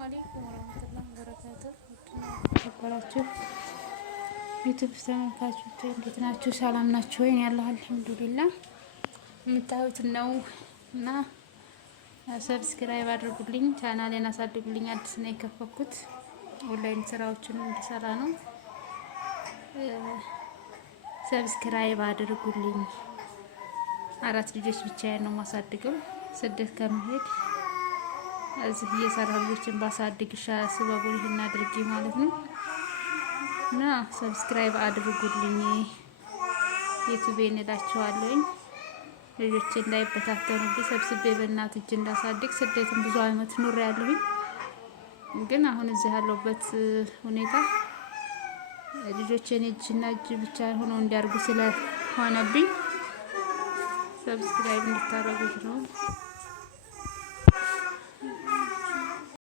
አለይኩም ወራህመቱላሂ ወበረካቱህ። ተከበራችሁ ዩቲዩብ ተመልካቾች እንዴት ናችሁ? ሰላም ናችሁ ወይ? ያለው አልሐምዱሊላህ። የምታዩት ነው እና ሰብስክራይብ አድርጉልኝ፣ ቻናሌን አሳድጉልኝ። አዲስ ነው የከፈኩት፣ ኦንላይን ስራዎችን እንድሰራ ነው። ሰብስክራይብ አድርጉልኝ። 4 ልጆች ብቻዬን ነው ማሳድገው። ስደት ከመሄድ እዚህ እየሰራሁ ልጆችን ባሳድግ ይሻላል። ስበቡን ይሄን አድርጌ ማለት ነው እና ሰብስክራይብ አድርጉልኝ ዩቲዩቤን እላቸዋለሁኝ። ልጆች እንዳይበታተኑብኝ ሰብስቤ በእናት እጅ እንዳሳድግ። ስደትን ብዙ አመት ኑሬ ያለሁኝ፣ ግን አሁን እዚህ ያለሁበት ሁኔታ ልጆችን እጅና እጅ ብቻ ሆኖ እንዲያርጉ ስለሆነብኝ ሰብስክራይብ እንድታደርጉት ነው።